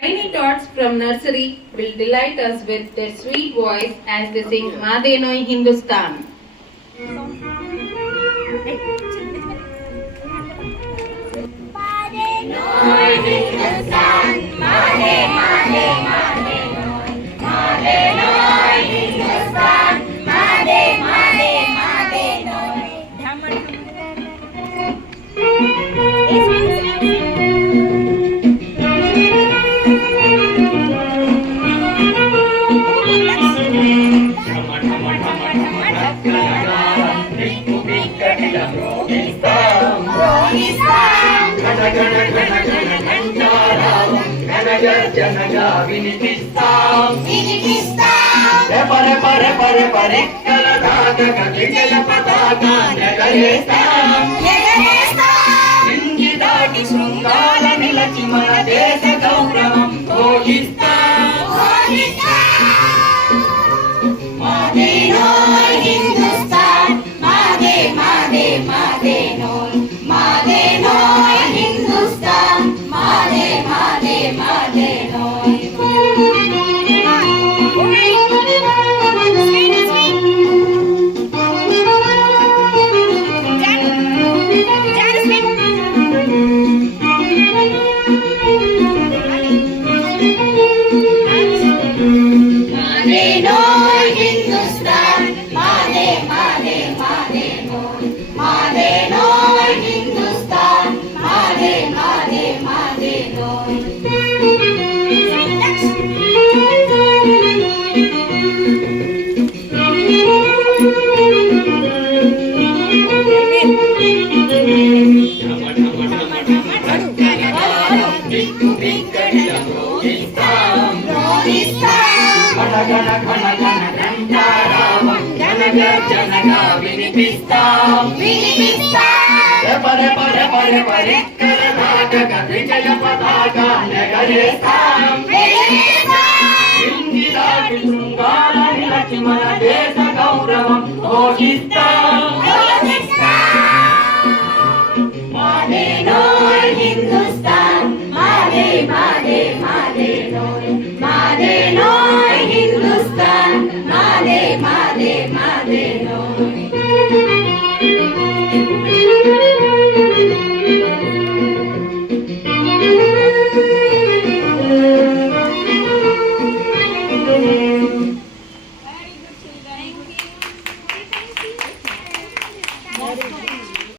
Tiny tots from nursery will delight us with their sweet voice as they sing Madenoy Hindustan. Madenoy Hindustan, Madenoy Hindustan, జనగా వినిపిస్తాం రెక్కల దాకా విజయ పతాకాన్ని ఎగరేస్తాం ఇంగి దాటి శృంగాల నిలచి మన దేశ గౌరవం ఘోషిస్తాం Madenoy Hindustan, Madenoy, Madenoy Hindustan, Madenoy. Madenoy Hindustan, Madenoy Hindustan, Madenoy. జనగా వినిపిస్తాం రెక్కల దాకా విజయ పతాకాన్ని ఎగరేస్తాం ఇంగి దాటి శృంగాల నిలచి మన దేశ గౌరవం ఘోషిస్తాం Madenoy Hindustan.